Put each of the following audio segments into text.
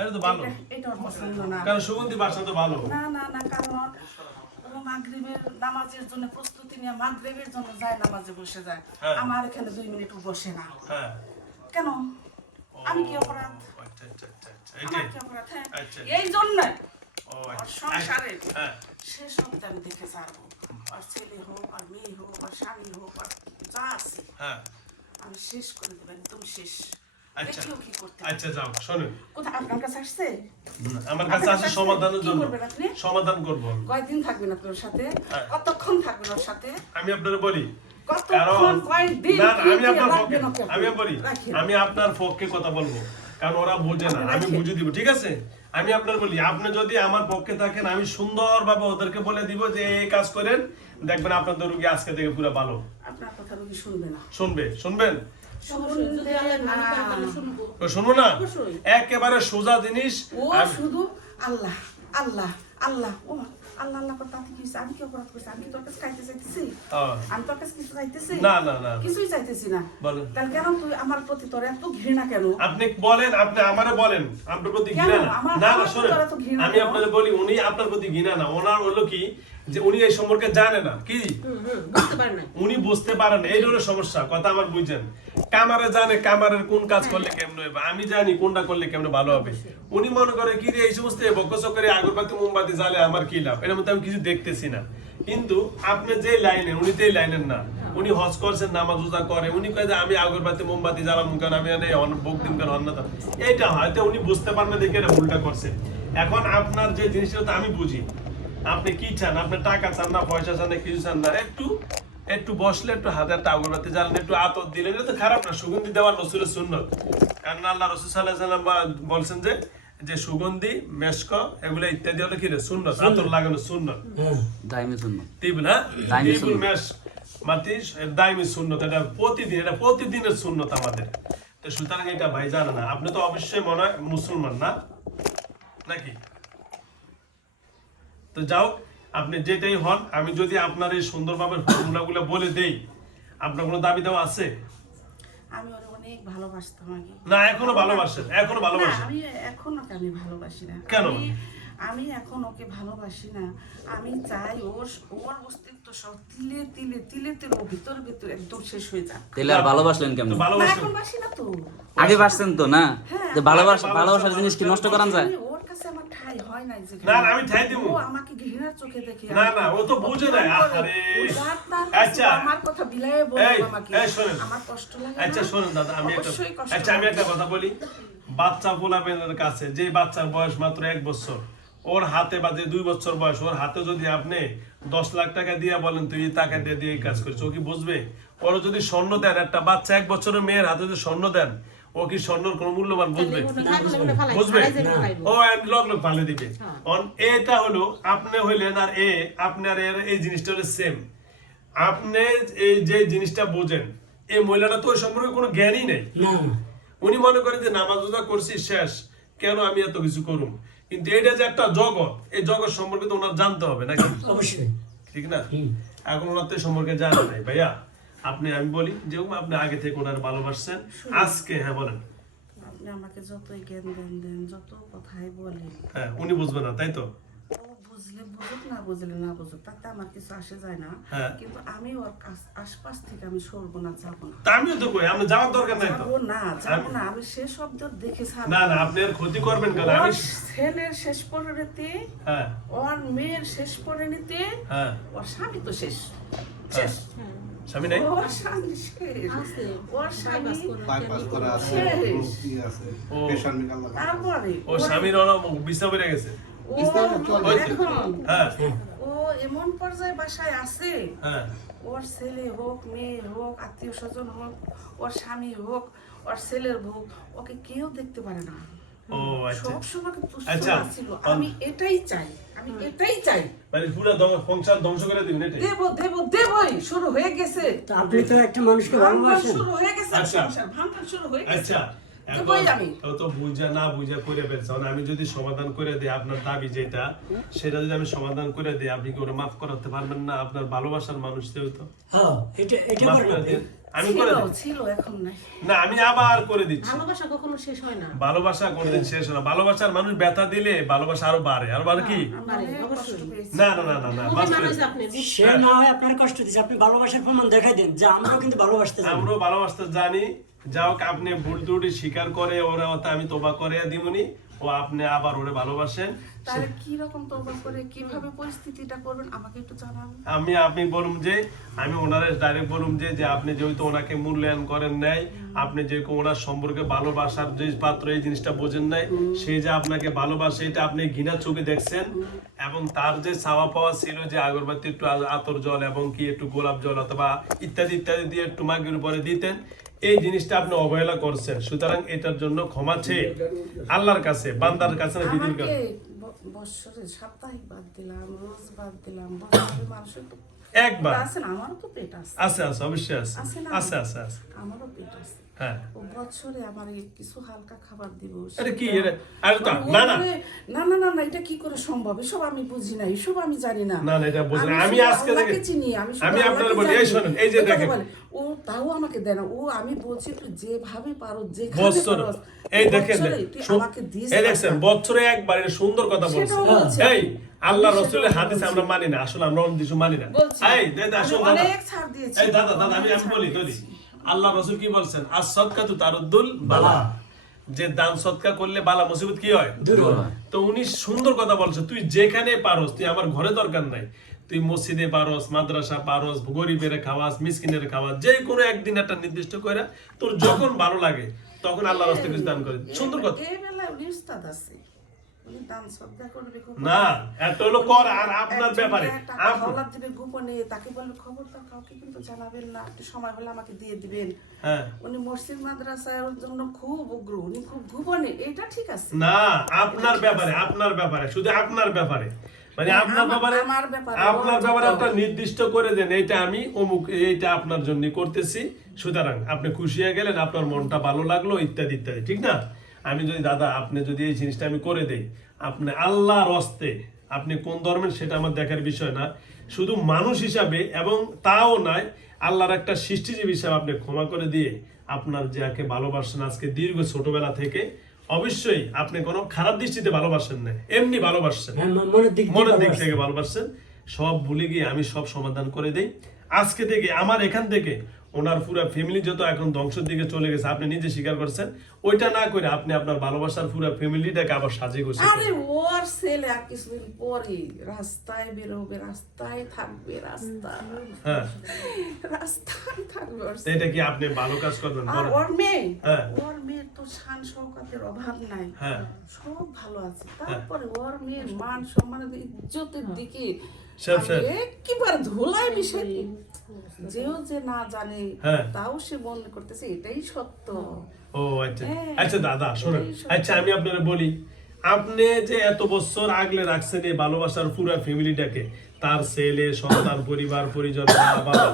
এটা তো ভালো। এটা ওর পছন্দ না। কারণ সুগন্ধি বাসা তো ভালো। না না না, কারণ ও মাগরিবের নামাজের জন্য প্রস্তুতি নিয়ে মাগরিবের জন্য যায়, নামাজে বসে যায়। হ্যাঁ। আমার এখানে 2 মিনিটও বসে না। হ্যাঁ। কেন? আমি কি অপরাধ? আচ্ছা আচ্ছা আচ্ছা আচ্ছা। আমার কি অপরাধ? হ্যাঁ। আচ্ছা। এই জন্য ও ওর আচ্ছা। সংসারে হ্যাঁ। শেষ অবধি আমি দেখে ছাড়বো। আর ছেলে হোক, আর মেয়ে হোক, আর স্বামী হোক, আর যা আছে হ্যাঁ। আমি শেষ করে দেবো, একদম শেষ। আচ্ছা। দেখিও কি করতে। আচ্ছা যাও শোনো। কোথায় আপনার কাছে আসছে? আমার কাছে আসে সমাধানের কি জন্য। করবেন আপনি? সমাধান করব। কয়দিন থাকবেন আপনি ওর সাথে? হ্যাঁ। কতক্ষণ থাকবেন ওর সাথে? আমি আপনারে বলি। কতক্ষণ, কয়দিন? না কি আমি আপনার পক্ষে রাখবেন ওকে? আমি বলি রাখেন। আমি আপনার পক্ষে কথা বলবো, কারণ ওরা বোঝে না, আমি রাখেন। বুঝিয়ে দিব, ঠিক আছে? আমি আপনার বলি, আপনি যদি আমার পক্ষে থাকেন আমি সুন্দরভাবে ওদেরকে বলে দিব যে এই কাজ করেন, দেখবেন আপনাদের রোগী আজকে থেকে পুরো ভালো। আপনার কথা রোগী শুনবে না। শুনবেন? শুনবে না। ও শুনবো না? অবশ্যই। একেবারে সোজা জিনিস। ও শুধু আল্লাহ আল্লাহ আল্লাহ, ও আল্লাহ আল্লাহ করতে কি হইছে? আমি কি অপরাধ করছি? আমি কি তোর কাছে খাইতে চাইতেছি? আমি তোর কাছে কিছু চাইতেছি? না না না কিছুই চাইতেছি না। বলেন। তাহলে কেন তুই আমার প্রতি তোর এত ঘৃণা কেন? আপনি বলেন, আপনি আমারে বলেন আপনার প্রতি কেন? ঘৃণা না। আমার- না আমার শুনেন, প্রতি এত ঘৃণা আমি কেন? আপনাকে বলি উনি আপনার প্রতি ঘৃণা না, ওনার হলো কি যে উনি এই সম্পর্কে জানে না কি বুঝতে পারে না। উনি বুঝতে পারেন, এই হলো সমস্যা। কথা আমার বুঝছেন, কামারে জানে কামারের কোন কাজ করলে কেমন হবে, আমি জানি কোনটা করলে কেমন ভালো হবে। উনি মনে করে কি রে এই সমস্ত বকচকরে আগরবাতি মোমবাতি জ্বালে আমার কি লাভ, এর মধ্যে আমি কিছু দেখতেছি না। কিন্তু আপনি যে লাইনে, উনি তো এই লাইনের না। উনি হজ করছেন, নামাজ রোজা করে, উনি কয় যে আমি আগরবাতি মোমবাতি জ্বালাম কেন, আমি ভোগ দিন কেন, অন্য এইটা হয়তো উনি বুঝতে পারেন না দেখে এটা ভুলটা করছে। এখন আপনার যে জিনিসটা তো আমি বুঝি, আপনি কি চান, আপনি টাকা চান না, পয়সা চান না, কিছু চান না, একটু বসলে একটু হাতে একটা আগরবাতি জ্বালেন, একটু আতর দিলেন, এটা তো খারাপ না। সুগন্ধি দেওয়া রাসূলের সুন্নাত। কারণ আল্লাহ রাসূল সাল্লাল্লাহু আলাইহি ওয়াসাল্লাম বলছেন যে সুগন্ধি, মেশক এগুলো ইত্যাদি হলো কি রে সুন্নাত, আতর লাগানো সুন্নাত, দাইমি সুন্নাত। তিব না দাইমি তিবুল সুন্নাত। মেশ মাতিস দাইমি সুন্নাত, এটা প্রতিদিনের সুন্নাত আমাদের। তো সুতরাং এটা ভাই জানে না। আপনি তো অবশ্যই মনে হয় মুসলমান না নাকি? তো যাও, আপনি যেটাই হন, আমি যদি আপনার এই সুন্দরভাবে ফর্মুলাগুলো বলে দেই, আপনার কোনো দাবি দেওয়া আছে? আমি ওরে অনেক ভালোবাসতাম আগে। না এখনো ভালোবাসেন? এখনো না, ভালোবাসেন? আমি এখন ওকে আমি ভালোবাসি না। কেন? আমি এখন ওকে ভালোবাসি না। আমি চাই ওর অস্তিত্ব সব তিলে তিলে তিলে তিলে ওর ভিতরে একদম শেষ হয়ে যাক। তাহলে আর ভালোবাসলেন কেমন? তো না, ভালোবাসেন? এখন বাসি না তো। আগে বাসছেন তো না? হ্যাঁ। যে ভালোবাসার জিনিস কি নষ্ট করান যায়? আমি ওর কাছে আমার ঠাঁই হয় নাই যেখানে। না, না, আমি ঠাঁই দিব। ও আমাকে ঘৃণার চোখে দেখে। না, না, ও তো বুঝে নাই। আরে। আচ্ছা। আমার কথা বিলায়ে বলে আমাকে। এই শোনেন। আমার কষ্ট লাগে না? আচ্ছা শোনেন দাদা, আমি অবশ্যই কষ্ট আমি লাগে। একটা কথা বলি। বাচ্চা পোলাপেনের কাছে, যে বাচ্চার বয়স মাত্র 1 বছর, ওর হাতে বা যে 2 বছর বয়স, ওর হাতে যদি আপনি 10 লাখ টাকা দিয়ে বলেন তুই এই টাকা দিয়ে এই কাজ করিস, ও কি বুঝবে? ওর যদি স্বর্ণ দেন, একটা baচ্চা 1 বছরের মেয়ের হাতে যদি স্বর্ণ দেন, ও কি স্বর্ণের কোনো মূল্যবান বুঝবে? বুঝবে? ও লগ পালে দিবে। এটা হলো আপনি হইলেন আর আপনি আর এর এই জিনিসটা হলো সেম। আপনি এই যে জিনিসটা বোঝেন, এই মহিলাটা তো ওই সম্পর্কে কোনো জ্ঞানই নেই। উনি মনে করেন যে নামাজ রোজা করছি শেষ, কেন আমি এত কিছু করুম। কিন্তু এটা যে একটা জগৎ, এই জগৎ সম্পর্কে তো ওনার জানতে হবে নাকি? অবশ্যই। ঠিক না? এখন ওনার তো এই সম্পর্কে জানা নাই। ভাইয়া আমি বলি যে আপনি আগে থেকে ওনার ভালোবাসছেন, আজকে হ্যাঁ বলেন। আপনি আমাকে যতই জ্ঞান দেন, যত কথাই বলেন, হ্যাঁ উনি বুঝবে না, তাই তো? ও বুঝলে বুঝুক, না বুঝলে না বুঝুক, তাতে আমার কিছু আসে যায় না। হ্যাঁ। কিন্তু আমি ওর আশপাশ থেকে আমি সরবো না, যাবো না। তা আমিও তো কই, আপনি যাওয়ার দরকার নাই তো। যাবো না, আমি সে শব্দ দেখে ছাড়বো না না, আপনি আর ক্ষতি করবেন কেন? ওর আমি ছেলের শেষ পরিণতি, হ্যাঁ ওর মেয়ের শেষ পরিণতি, হ্যাঁ ওর স্বামী তো শেষ। শেষ। স্বামী নাই? ওর স্বামী শেষ। ওর স্বামী বাইপাস করা আছে, শেষ। কি আছে, ও। প্রেশার মেকার লাগা। তারপরে ও স্বামীর বিছনা পড়ে গেছে। ও ওই তো। এখন হ্যাঁ ও এমন পর্যায়ে বাসায় আছে, হ্যাঁ ওর ছেলে হোক, মেয়ে হোক, আত্মীয় স্বজন হোক, ওর স্বামী হোক, ওর ছেলের হোক, ওকে কেউ দেখতে পারে না। ও আচ্ছা সব সময় তুচ্ছ আচ্ছা। ছিল। আমি এটাই চাই, আমি এটাই চাই। মানে পুরো সংসার ধ্বংস করে দিবেন এটাই? দেবই শুরু হয়ে গেছে। তা আপনি তো একটা মানুষকে ভাঙন ভালোবাসেন। শুরু হয়ে গেছে, আচ্ছা। সংসার ভাঙন শুরু হয়ে গেছে। আচ্ছা দেবই আমি। ও তো বুঝা না বুঝা করে ফেলছে। আমি যদি সমাধান করে দিই আপনার দাবি যেটা, সেটা যদি আমি সমাধান করে দিই, আপনি কি ওরা মাফ করাতে পারবেন না? আপনার ভালোবাসার মানুষ যেহেতু হ্যাঁ, এটা মাফ করবেন। করে দিন। আমি করে দিই ছিল এখন নাই। না আমি আবার করে দিচ্ছি ভালোবাসা কখনো শেষ হয় না। ভালোবাসা কোনোদিন শেষ হয় না ভালোবাসার মানুষ ব্যথা দিলে ভালোবাসা আরো বাড়ে আর বাড়ে কি আমি বাড়ে, অনেক অবশ্যই। কষ্ট পেয়েছি। না না না না না মুখে বাস করে মানুষ দিন। আপনি সে না হয় আপনার কষ্ট দিচ্ছে, আপনি ভালোবাসার প্রমাণ দেখাই দেন যে আমরাও কিন্তু ভালোবাসতে জানি। আমরাও ভালোবাসতে জানি যাও আপনি ভুল ত্রুটি স্বীকার করে ওরা ওটা আমি তোবা করে দিমুনি ও আপনি আবার ওরে ভালোবাসেন তাহলে কি রকম তওবা করে কিভাবে পরিস্থিতিটা করবেন আমাকে একটু জানাবেন। আমি বলুম যে আমি ওনারে ডাইরেক্ট বলুম যে আপনি যেহেতু ওনাকে মূল্যায়ন করেন নাই আপনি যে ওনার সম্পর্কে ভালোবাসার যে পাত্র এই জিনিসটা বোঝেন নাই সেই যে আপনাকে ভালোবাসে এটা আপনি ঘৃণার চোখে দেখছেন এবং তার যে চাওয়া পাওয়া ছিল যে আগরবাতি একটু আতর জল এবং কি একটু গোলাপ জল অথবা ইত্যাদি ইত্যাদি দিয়ে একটু মাগির উপরে দিতেন এই জিনিসটা আপনি অবহেলা করছেন সুতরাং এটার জন্য ক্ষমা চেয়ে আল্লাহর কাছে বান্দার কাছে না বিধির আমাকে কাছে বছরে সাপ্তাহিক বাদ দিলাম, রোজ বাদ দিলাম, বছরে মানুষের তো একবার আছে না, আমারও তো পেট আছে। আছে আছে অবশ্যই আছে আছে না? আছে আছে আছে আমারও পেট আছে। হ্যাঁ ও বছরে আমার এই কিছু হালকা খাবার দিব। আরে কি সেটা- এটা আরে তো ও না না বলে, না না না না এটা কি করে সম্ভব, এসব আমি বুঝি না, এসব আমি জানি না। না, না, এটা বুঝি না। আমি শুধু আজকে আল্লাহকে থেকে- চিনি, আমি শুধু আমি আপনার আল্লাহকে বলি, এই জানি। শোনেন, এই যে ওই কথা দেখেন। বলে, ও তাও আমাকে দেয় না, ও আমি বলছি তুই যেভাবে পারো যেখানে বৎসর পারো, এই দেখেন বৎসরে তুই আমাকে দিস এই দেখছেন টাকা। বছরে একবার এটা সুন্দর কথা বলছে সেটাও বলছি। এই আল্লাহ আমি রাসূলের সেটাও হাদিস বলছি। আমরা মানি না আসলে আমরা অন্য কিছু মানি না বলছি। এই দাদা আমি আসুন দাদা অনেক ছাড় দিয়েছি। এই দাদা দাদা আমি অনেক বলি ছাড় বলি দিয়েছি। আল্লাহ রাসূল কি বলছেন আস সাদকাতু তারুদ্দুল বালা যে দান সদকা করলে বালা মুসিবত কি হয় দূর হয়। তো উনি সুন্দর কথা বলছে তুই যেখানে পারস তুই আমার ঘরে দরকার নাই তুই মসজিদে পারস মাদ্রাসা পারস গরিবের খাওয়াস মিসকিনের খাওয়াস যে কোনো একদিন একটা নির্দিষ্ট করে তোর যখন ভালো লাগে তখন আল্লাহ রাস্তায় কিছু দান করে সুন্দর কথা এই বেলায় উনি উস্তাদ আছে। উনি দান শ্রদ্ধা করবে গোপনে। না এত হলো কর আর আপনার একজনকে ব্যাপারে টাকা আপ- হাওলাত দিবে গোপনে, তাকে বলবে খবরদার কাউকে কিন্তু জানাবেন না, একটু সময় হলে আমাকে দিয়ে দিবেন। হ্যাঁ উনি মসজিদ মাদ্রাসার জন্য খুব উগ্র, উনি খুব গোপনে, এটা ঠিক আছে। না আপনার ব্যাপারে শুধু আপনার ব্যাপারে মানে আপনার ব্যাপারে আমার ব্যাপারে, আপনার ওর ব্যাপারে যত- একটা নির্দিষ্ট করে দেন এইটা আমি অমুক এইটা আপনার জন্য করতেছি সুতরাং আপনি খুশি হয়ে গেলেন আপনার মনটা ভালো লাগলো ইত্যাদি ইত্যাদি ঠিক না আমি যদি দাদা আপনি যদি এই জিনিসটা আমি করে দেই আপনি আল্লাহর হস্তে আপনি কোন ধর্মের সেটা আমার দেখার বিষয় না শুধু মানুষ হিসাবে এবং তাও নয় আল্লাহর একটা সৃষ্টিজীবী হিসাবে আপনি ক্ষমা করে দিয়ে আপনার যাকে ভালোবাসেন আজকে দীর্ঘ ছোটবেলা থেকে অবশ্যই আপনি কোনো খারাপ দৃষ্টিতে ভালোবাসেন না এমনি ভালোবাসছেন হ্যাঁ, মনের দিক দিয়ে মনের দিক ভালোবাসি। থেকে ভালোবাসছেন সব ভুলে গিয়ে আমি সব সমাধান করে দেই আজকে থেকে আমার এখান থেকে ওনার পুরো ফ্যামিলি যত এখন ধ্বংসের দিকে চলে গেছে আপনি নিজে স্বীকার করছেন ওইটা না করে আপনি আপনার ভালোবাসার পুরো ফ্যামিলিটাকে আবার সাজিয়ে গুছিয়ে আরে ওর ছেলে আর কিছুদিন পরে রাস্তায় বেরোবে, রাস্তায় থাকবে, হ্যাঁ রাস্তায় থাকবে ওর তো ছেলে। এটা কি আপনি ভালো কাজ করবেন আর বলেন? ওর মেয়ে, হ্যাঁ। ওর মেয়ের তো শান শওকতের অভাব নাই, হ্যাঁ। সব ভালো আছে, তারপরে ওর মেয়ের মান সম্মানের ইজ্জতের দিকে সব শেষ। একেবারে ধুলায় মিশে যেও যে না জানে হ্যাঁ। তাও সে মনে করতেছে এটাই সত্য। ও আচ্ছা হ্যাঁ। আচ্ছা দাদা শোনেন এই সব- আচ্ছা আমি আপনারা বলি আপনি যে এত বছর আগলে রাখছেন এই ভালোবাসার পুরো ফ্যামিলিটাকে তার ছেলে সন্তান পরিবার পরিজন মা বাবা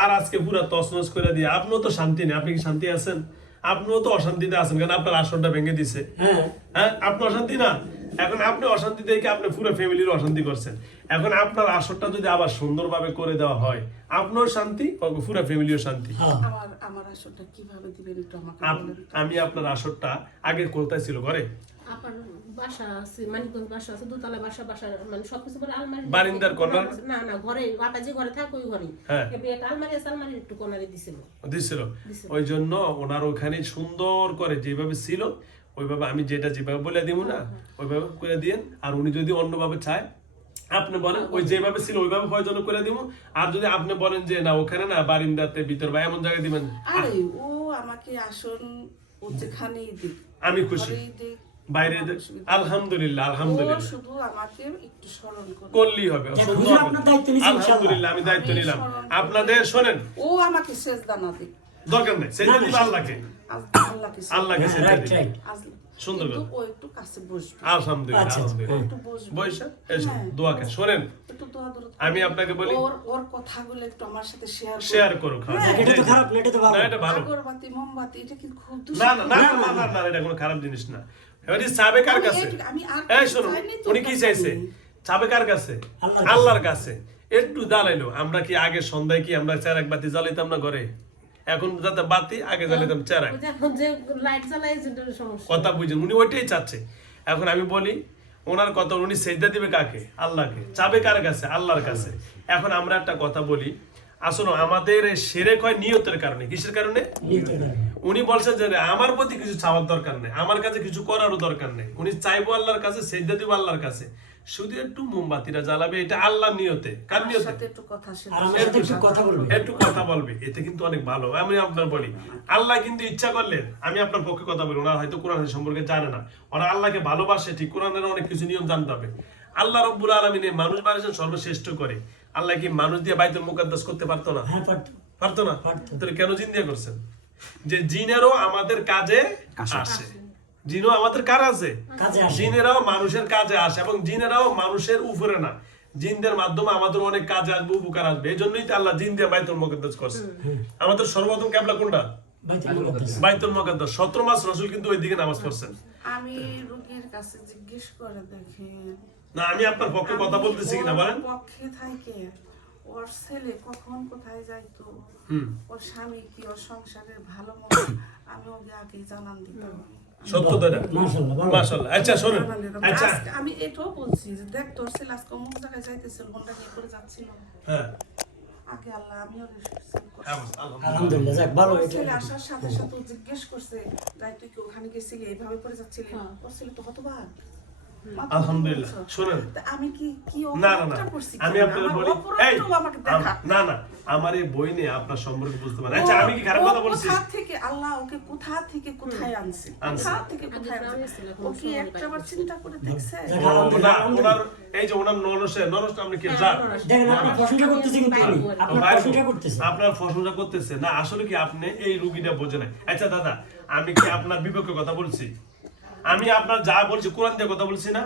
আর আজকে পুরো তছনছ করে দিয়ে আপনিও তো শান্তি নেই আপনি কি শান্তি আছেন আপনিও তো অশান্তিতে আছেন কারণ আপনার আসরটা ভেঙে দিছে হ্যাঁ হ্যাঁ আপনি অশান্তি না এখন আপনি অশান্তি দেখে আপনি পুরো ফ্যামিলির অশান্তি করছেন এখন আপনার আসরটা যদি আবার সুন্দরভাবে করে দেওয়া হয় আপনার শান্তি পুরো ফ্যামিলিও শান্তি হ্যাঁ আমার আসরটা কিভাবে দিবেন একটু আমাকে বলেন। আমি আপনার আসরটা আগে কোথায় ছিল ঘরে আপনার বাসা আছে মানিকগঞ্জ বাসা আছে দোতলা বাসা মানে সবকিছু করে আলমারি বারিন্দার corner? না না ঘরে বাবা যে ঘরে থাকে ওই ঘরে হ্যাঁ। একটা আলমারি আছে আলমারির একটু কোনারে দিছিল দিছিল ওই জন্য ওনার ওখানে সুন্দর করে যেভাবে ছিল ওইভাবে আমি যেভাবে বলে দিব না ওইভাবে করে দিয়েন আর উনি যদি অন্যভাবে চায় আপনি বলেন ওই যেভাবে ছিল ওইভাবে প্রয়োজন করে দিব আর যদি আপনি বলেন যে না ওখানে না বারিন্দাতে ভিতর বা এমন জায়গায় দিবেন আরে ও আমাকে আসন ও যেখানেই দিক, আমি খুশি ঘরেই দিক, বাইরে আমার অসুবিধা নেই। আলহামদুলিল্লাহ ও আলহামদুলিল্লাহ শুধু আমাকে একটু স্মরণ করে। করলেই হবে সুন্দর হুজুর, হবে। আপনার দায়িত্ব নিয়েছেন, ইনশাআল্লাহ। আলহামদুলিল্লাহ আমি দায়িত্ব আমি নিলাম স্মরণ আপনাদের শোনেন ও আমাকে সেজদা না দিক, দরকার নেই সেই দিন আল্লাহকে আল্লাহকে আল্লাহকে হ্যাঁ, সেটা রাইট দিন। রাইট সুন্দর কিন্তু কথা। ও একটু কাছে বসবে, আলহামদুলিল্লাহ আচ্ছা, আলহামদুলিল্লাহ একটু বসবে, বৈশা এসো হ্যাঁ। দোয়া করেন শোনেন একটু দোয়া দরুদ করে। আমি আপনাকে বলি ওর কথাগুলো একটু আমার সাথে শেয়ার করুক হ্যাঁ। হ্যাঁ। এটা তো খারাপ না, এটা তো ভালো। না এটা ভালো আগরবাতি মোমবাতি এটা কিন্তু খুব না না না না না না এটা কোনো খারাপ জিনিস না এবারে চাবে কার কাছে আমি আর এই কিছু শোনো চাইনি তো উনি কি কাছে চাইছে নেই। চাবে কার কাছে আল্লাহর কাছে। আল্লাহর কাছে একটু দাঁড়াইলো আমরা কি আগে সন্ধ্যায় কি আমরা চার এক বাতি জ্বালাইতাম না ঘরে এখন যাতে বাতি আগে জ্বালিতাম চেরাই ওই যে এখন যে লাইট জ্বালাই যেটার সমস্যা কথা বুঝেন উনি ওইটাই চাচ্ছে এখন আমি বলি ওনার কথা উনি সেজদা দিবে কাকে আল্লাহকে চাবে কার কাছে আল্লাহর কাছে এখন আমরা একটা কথা বলি আসলে আমাদের শিরক হয় নিয়তের কারণে কিসের কারণে উনি বলছেন যে আমার প্রতি কিছু চাওয়ার দরকার নেই আমার কাছে কিছু করারও দরকার নেই উনি চাইবো আল্লাহর কাছে সেজদা দিব আল্লাহর কাছে শুধু একটু মোমবাতিটা জ্বালাবে এটা আল্লাহর নিয়তে কার আমার নিয়তে সাথে একটু কথা ছিল আর আমার সাথে একটু কথা বলবে একটু কথা বলবে এতে কিন্তু অনেক ভালো আমি আপনার বলি আল্লাহ কিন্তু ইচ্ছা করলেন আমি আপনার পক্ষে কথা বলি ওনারা হয়তো কোরআন সম্পর্কে জানে না ওরা আল্লাহকে ভালোবাসে ঠিক কোরআনের অনেক কিছু নিয়ম জানতে হবে আল্লাহ রব্বুল আলামিন মানুষ বানিয়েছেন সর্বশ্রেষ্ঠ করে আল্লাহ কি মানুষ দিয়ে বাইতুল মুকাদ্দাস করতে পারতো না হ্যাঁ পারতো পারতো না পারতো। তাহলে কেন জিন দিয়ে করছেন যে জিনেরও আমাদের কাজে আসে জিনও আমাদের কার আছে কাজে আসে। জিনেরাও মানুষের কাজে আসে এবং জিনেরাও মানুষের উপরে না জিনদের মাধ্যমে আমাদের অনেক কাজে আসবে উপকার আসবে এই জন্যই তো আল্লাহ জিন দিয়ে বাইতুল মুকাদ্দাস করছে আমাদের সর্বপ্রথম কিবলা কোনটা বাইতুল মুকাদ্দাস বাইতুল মুকাদ্দাস 17 মাস রাসূল কিন্তু ওই দিকে নামাজ পড়ছেন আমি রোগীর কাছে জিজ্ঞেস করে দেখেন না আমি আপনার পক্ষে কথা বলতেছি কিনা বলেন ওর পক্ষে থাকে ওর ছেলে কখন কোথায় যাইতো ওর স্বামী কি ওর সংসারের ভালো মন্দ আমি ওকে আগে জানান দিতাম সত্য তো এটা মাশাআল্লাহ ভালো মাশাআল্লাহ আচ্ছা শুনুন জানান দিতাম। আচ্ছা আজকে আমি এটাও বলছি যে দেখ তোর ছেলে আজকে অমুক জায়গায় যাইতেছিল মনটা নিয়ে করে যাচ্ছিল হ্যাঁ আগে আল্লাহ আমিও রিসিভ করছি হ্যাঁ, আলহামদুলিল্লাহ। আলহামদুলিল্লাহ যাক ভালো ওর এটা ছেলে আসার সাথে সাথে ও জিজ্ঞেস করছে তাই তুই কি ওখানে গেছিলি এইভাবে করে যাচ্ছিলি ওর ছেলে তো হতবাক আলহামদুলিল্লাহ শুনুন তা আমি কি কি না না না অপরাধটা করছি আমি কিনা? আপনাকে আমার বলি অপরাধটাও আমাকে দেখা না না আমার এই বই নিয়ে আপনার সম্পর্কে বুঝতে পারেন আচ্ছা আমি কি খারাপ কথা বলছি কোথা থেকে আল্লাহ ওকে কোথা থেকে কোথায় আনছে আনছে। কোথা থেকে কোথায় আনছে ও কি একটাবার চিন্তা করে দেখছে যাক, ও, আলহামদুলিল্লাহ, না ওনার এই যে ওনার নরসে আপনি কি যা দেখেন আপনার প্রশংসা করতেছে কিন্তু উনি। আপনার বাইরে- প্রশংসা করতেছে আপনার প্রশংসা করতেছে না আসলে কি আপনি এই রুগীটা বোঝে নাই আচ্ছা দাদা আমি কি আপনার বিপক্ষে কথা বলছি আমি আপনার যা বলছি কোরআন দিয়ে কথা বলছি না